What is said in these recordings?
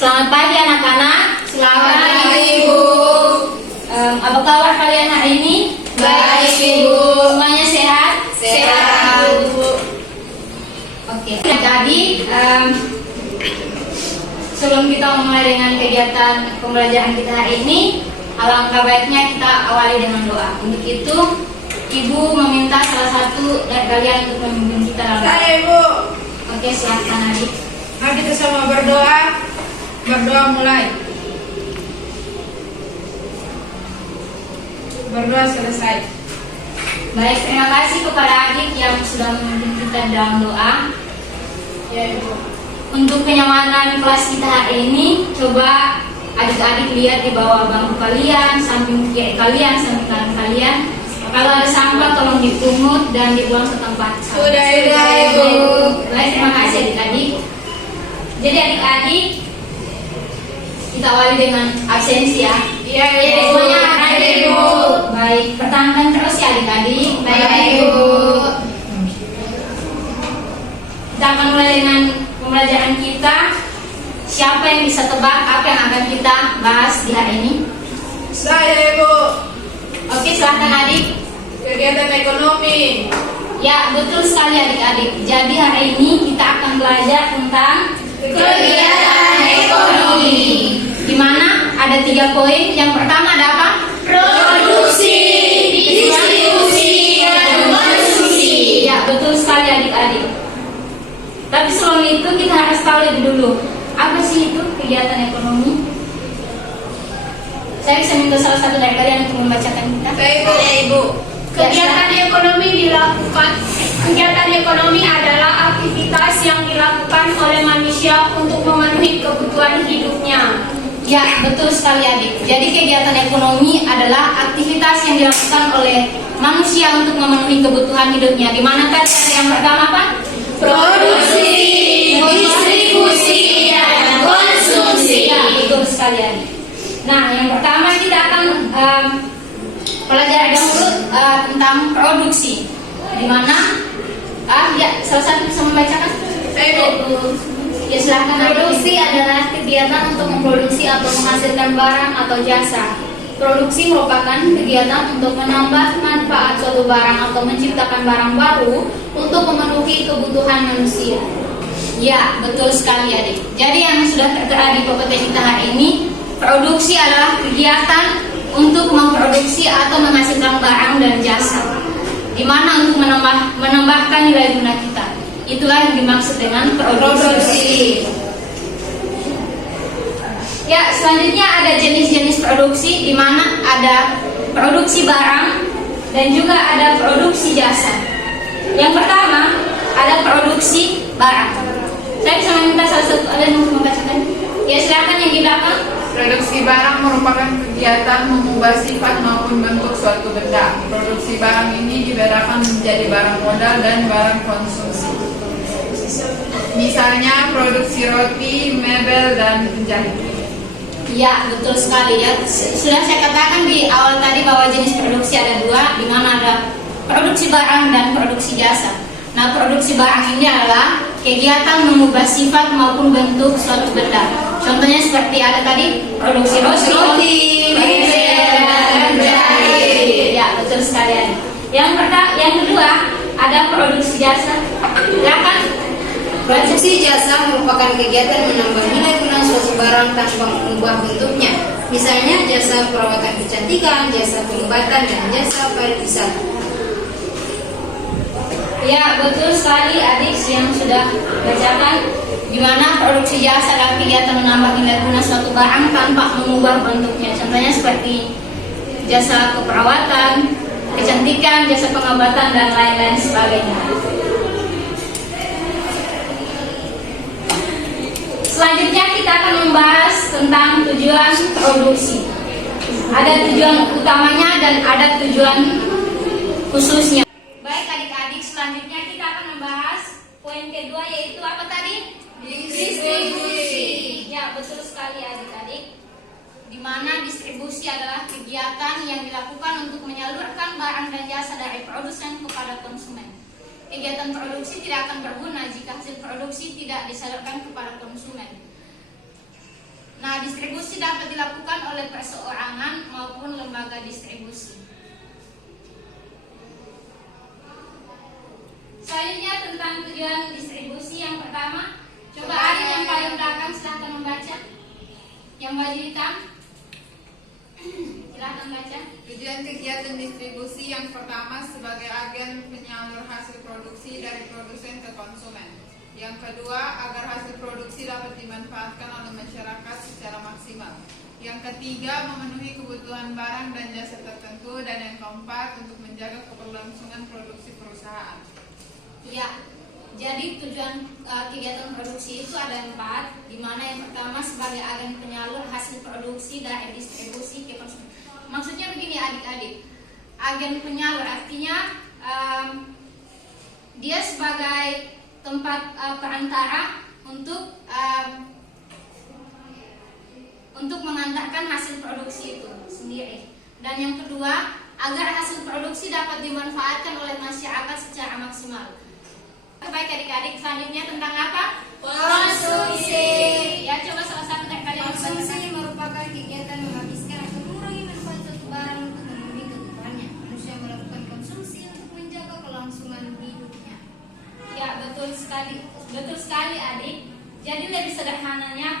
Selamat pagi anak-anak. Selamat pagi, Ibu. Apa kabar kalian hari ini? Baik, Ibu. Semuanya sehat? Sehat, Ibu. Oke. Jadi sebelum kita mulai dengan kegiatan pembelajaran kita hari ini, alangkah baiknya kita awali dengan doa. Untuk itu, Ibu meminta salah satu dari kalian untuk memimpin kita dalam doa. Saya, Ibu. Oke, silakan Adik. Mari kita sama berdoa. Berdoa mulai. Berdoa selesai. Baik, terima kasih kepada Adik yang sudah memimpin kita dalam doa. Ya, Ibu. Untuk kenyamanan kelas kita hari ini, coba adik-adik lihat di bawah bangku kalian, samping kiri kalian, samping kanan kalian. Kalau ada sampah tolong dipungut dan dibuang ke tempat sampah. Sudah, Ibu. Baik, terima kasih adik-adik. Jadi adik-adik, kita awali dengan absensi ya. Iya, Jadi Ibu. semuanya hadir, Ibu. Baik, pertahankan terus ya adik-adik. Baik, Ibu. Kita akan mulai dengan pembelajaran kita. Siapa yang bisa tebak apa yang akan kita bahas di hari ini? Saya, Ibu. Oke, silahkan adik. Kegiatan ekonomi. Ya, betul sekali adik-adik. Jadi hari ini kita akan belajar tentang Kegiatan ekonomi. di mana ada 3 poin. Yang pertama ada apa? Produksi, distribusi, dan konsumsi. Ya, betul sekali adik-adik. Tapi sebelum itu kita harus tahu lebih dulu, apa sih itu kegiatan ekonomi? Saya bisa minta salah satu dari kalian untuk membacakan kita. Saya, Ibu. Kegiatan ekonomi dilakukan. Kegiatan ekonomi adalah aktivitas yang dilakukan oleh manusia untuk memenuhi kebutuhan hidupnya. Ya, betul sekali adik. Jadi kegiatan ekonomi adalah aktivitas yang dilakukan oleh manusia untuk memenuhi kebutuhan hidupnya. Di mana tadi ada yang pertama apa? Produksi, distribusi, dan konsumsi. Ya, betul sekali adik. Nah, yang pertama kita akan pelajari dahulu tentang produksi. Di mana ya, salah satu bisa membacakan? Saya, Ibu. Ya, silahkan adik. Produksi adalah kegiatan untuk memproduksi atau menghasilkan barang atau jasa. Produksi merupakan kegiatan untuk menambah manfaat suatu barang atau menciptakan barang baru untuk memenuhi kebutuhan manusia. Ya, betul sekali adik. Jadi yang sudah tertera di PPT kita hari ini, produksi adalah kegiatan untuk memproduksi atau menghasilkan barang dan jasa, di mana untuk menambahkan nilai guna kita. Itulah yang dimaksud dengan produksi. Ya, selanjutnya ada jenis-jenis produksi, di mana ada produksi barang dan juga ada produksi jasa. Yang pertama ada produksi barang. Saya bisa meminta salah satu kalian untuk membacakan. Ya, silakan yang di belakang. Produksi barang merupakan kegiatan mengubah sifat maupun bentuk suatu benda. Produksi barang ini dibedakan menjadi barang modal dan barang konsumsi. Misalnya produksi roti, mebel, dan penjahit. Ya, betul sekali ya. Sudah saya katakan di awal tadi bahwa jenis produksi ada 2, di mana ada produksi barang dan produksi jasa. Nah, produksi barang ini adalah kegiatan mengubah sifat maupun bentuk suatu benda. Contohnya seperti ada tadi produksi roti, mebel, dan penjahit. Ya, betul sekali. Yang kedua ada produksi jasa. Silakan. Produksi jasa merupakan kegiatan menambah nilai guna suatu barang tanpa mengubah bentuknya. Misalnya jasa perawatan kecantikan, jasa pengobatan, dan jasa pariwisata. Ya, betul sekali adik yang sudah bacakan, di mana produksi jasa adalah kegiatan menambah nilai guna suatu barang tanpa mengubah bentuknya. Contohnya seperti jasa keperawatan, kecantikan, jasa pengobatan, dan lain-lain sebagainya. Selanjutnya kita akan membahas tentang tujuan produksi. Ada tujuan utamanya dan ada tujuan khususnya. Baik adik-adik, selanjutnya kita akan membahas poin kedua, yaitu apa tadi? Distribusi. Ya, betul sekali adik-adik. Di mana distribusi adalah kegiatan yang dilakukan untuk menyalurkan barang dan jasa dari produsen kepada konsumen. Kegiatan produksi tidak akan berguna jika hasil produksi tidak disalurkan kepada konsumen. Nah, distribusi dapat dilakukan oleh perseorangan maupun lembaga distribusi. Selanjutnya tentang tujuan distribusi yang pertama, coba Ari yang paling belakang silahkan membaca. Yang baju hitam, silahkan baca. Tujuan kegiatan distribusi yang pertama sebagai agen penyalur hasil produksi dari produsen ke konsumen. Yang kedua, agar hasil produksi dapat dimanfaatkan oleh masyarakat secara maksimal. Yang ketiga, memenuhi kebutuhan barang dan jasa tertentu. Dan yang keempat, untuk menjaga keberlangsungan produksi perusahaan. Ya, jadi tujuan kegiatan produksi itu ada 4, di mana yang pertama sebagai agen penyalur hasil produksi dari distribusi ke konsumen. Maksudnya begini adik-adik, agen penyalur artinya dia sebagai tempat perantara untuk mengantarkan hasil produksi itu sendiri. Dan yang kedua, agar hasil produksi dapat dimanfaatkan oleh masyarakat secara maksimal. Baik adik-adik, selanjutnya tentang apa? Konsumsi. Ya, coba salah satu dari kalian Konsumsi merupakan kegiatan menghabiskan atau mengurangi manfaat suatu barang untuk memenuhi kebutuhannya. Manusia melakukan konsumsi untuk menjaga kelangsungan hidupnya. Ya, betul sekali adik. Jadi lebih sederhananya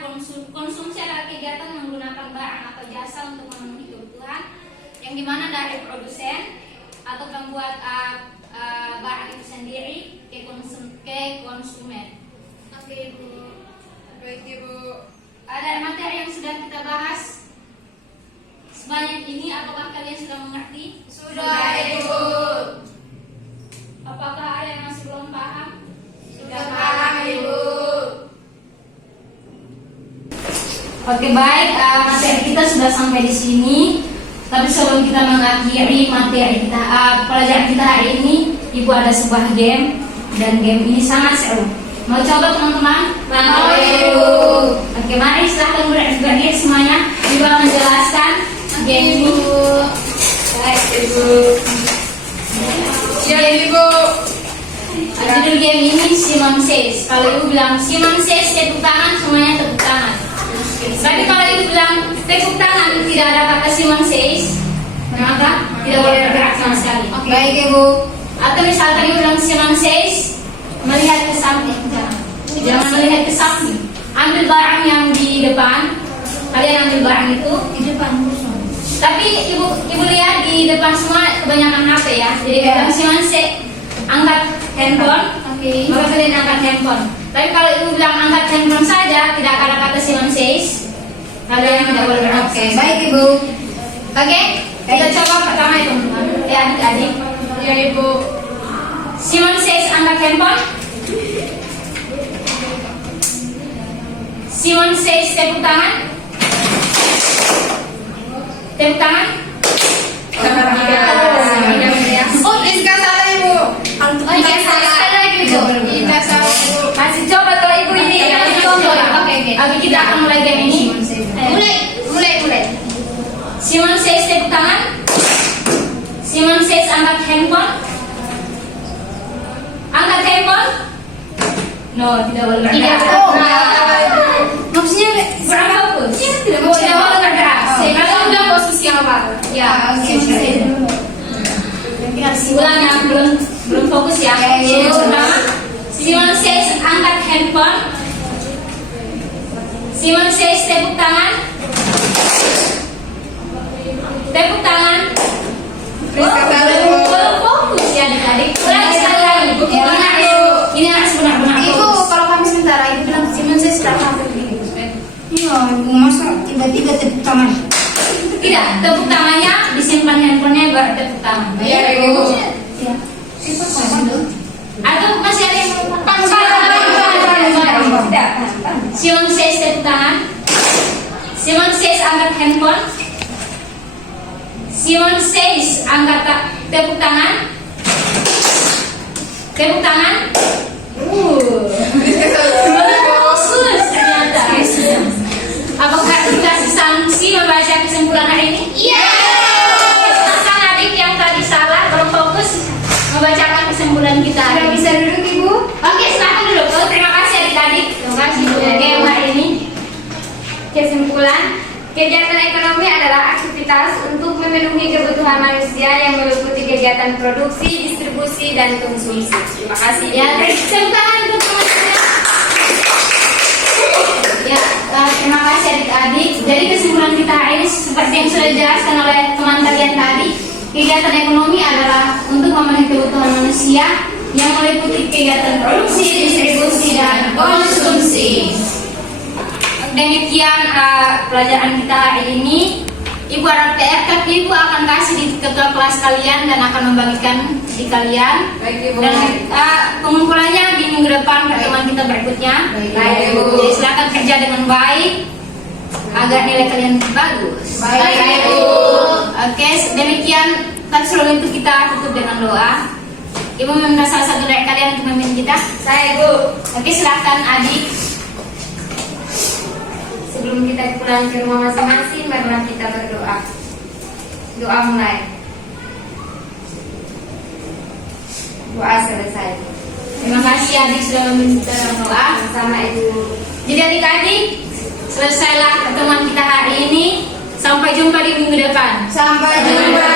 konsumsi adalah kegiatan menggunakan barang atau jasa untuk memenuhi kebutuhan yang dimana dari produsen atau pembuat barang itu sendiri ke konsumen. Oke, Ibu. Baik Ibu. Ada materi yang sudah kita bahas sebanyak ini, apakah kalian sudah mengerti? Sudah, Ibu. Apakah ada yang masih belum paham? Sudah paham, Ibu. Oke, baik, materi kita sudah sampai di sini. Tapi sebelum kita mengakhiri materi kita, pelajaran kita hari ini, Ibu ada sebuah game, dan game ini sangat seru. Mau coba teman-teman? Mau, Ibu. Oke, mari silahkan berdiri semuanya. Ibu akan menjelaskan game ini. Baik, Ibu. Siap Ibu. Judul game ini Simon Says. Kalau Ibu bilang Simon Says tepuk tangan, semuanya tepuk tangan. Tapi kalau Ibu bilang tepuk tangan, tidak ada kata Simon Says, maka tidak boleh bergerak sama sekali. Baik, Ibu. Atau misalkan Ibu bilang Simon Says, melihat ke samping, jangan melihat ke samping. Ambil barang yang di depan, kalian ambil barang itu Di depan kosong. tapi ibu lihat di depan semua kebanyakan HP ya. Jadi kalau Simon Says angkat handphone, Oke. maka kalian angkat handphone. Tapi kalau ibu bilang angkat handphone saja, tidak ada kata Simon Says, kalian tidak boleh bergerak. Oke, baik, Ibu. Oke, kita coba pertama itu, ya adik-adik. Ya Ibu. Simon Says angkat handphone. Simon Says tepuk tangan. Tepuk tangan. Oh, Rizka salah Ibu. Oke, sekali lagi Ibu. Kita salah Ibu. Kasih coba tuh Ibu ini. Oke, kita akan mulai game ini. Mulai. Simon Says tepuk tangan. Simon Says angkat handphone. Angkat handphone. No, tidak boleh bergerak. Maksudnya Kurang fokus. tidak Oh, tidak boleh bergerak. Kalau udah posisi apa? Ya, oke. ulang ya, belum fokus ya. Yang pertama, Simon Says angkat handphone. Simon Says tepuk tangan. Tepuk tangan. Rizka salah Ibu. Belum fokus ya adik-adik. Ulangi sekali lagi. Ini harus benar-benar Ibu, fokus. kalau kami sementara Ibu bilang Simon saya sudah hampir begini. Iya, Ibu masa tiba-tiba tepuk tangan. Tidak, tepuk tangannya disimpan handphonenya baru tepuk tangan. Ya Ibu. Ya. Atau masih ada yang melupakan? Tidak. Simon Says tepuk tangan. Simon Says angkat handphone. Simon Says angkat tepuk tangan. Tepuk tangan. Rizka salah Ibu. Khusus ternyata. Apakah dikasih sanksi membaca kesimpulan hari ini? Iya. Silahkan adik yang tadi salah belum fokus membacakan kesimpulan kita. Sudah bisa duduk, Ibu? Oke, silahkan duduk. Terima kasih adik-adik. Terima kasih untuk game hari ini. Kesimpulan Kegiatan ekonomi adalah aktivitas untuk memenuhi kebutuhan manusia yang meliputi kegiatan produksi, distribusi, dan konsumsi. Terima kasih. Ya, tepuk tangan untuk teman-teman. Ya, terima kasih adik-adik. Jadi kesimpulan kita ini seperti yang sudah dijelaskan oleh teman kalian tadi, kegiatan ekonomi adalah untuk memenuhi kebutuhan manusia yang meliputi kegiatan produksi, distribusi, dan konsumsi. Demikian pelajaran kita hari ini. Ibu harap PR, tapi Ibu akan kasih di ketua kelas kalian dan akan membagikan di kalian. Baik, Ibu. Dan pengumpulannya di minggu depan pertemuan kita berikutnya. Baik, Ibu. Jadi silakan kerja dengan baik agar nilai kalian bagus. Baik, Ibu. Oke, demikian. Tapi sebelum itu kita tutup dengan doa. Ibu meminta salah satu dari kalian untuk memimpin kita. Saya Ibu. Oke, silakan adik. Sebelum kita pulang ke rumah masing-masing, marilah kita berdoa. Doa mulai. Doa selesai. Terima kasih adik sudah meminta doa. Sama Ibu. Jadi adik-adik, selesailah pertemuan kita hari ini. Sampai jumpa di minggu depan. Sampai jumpa.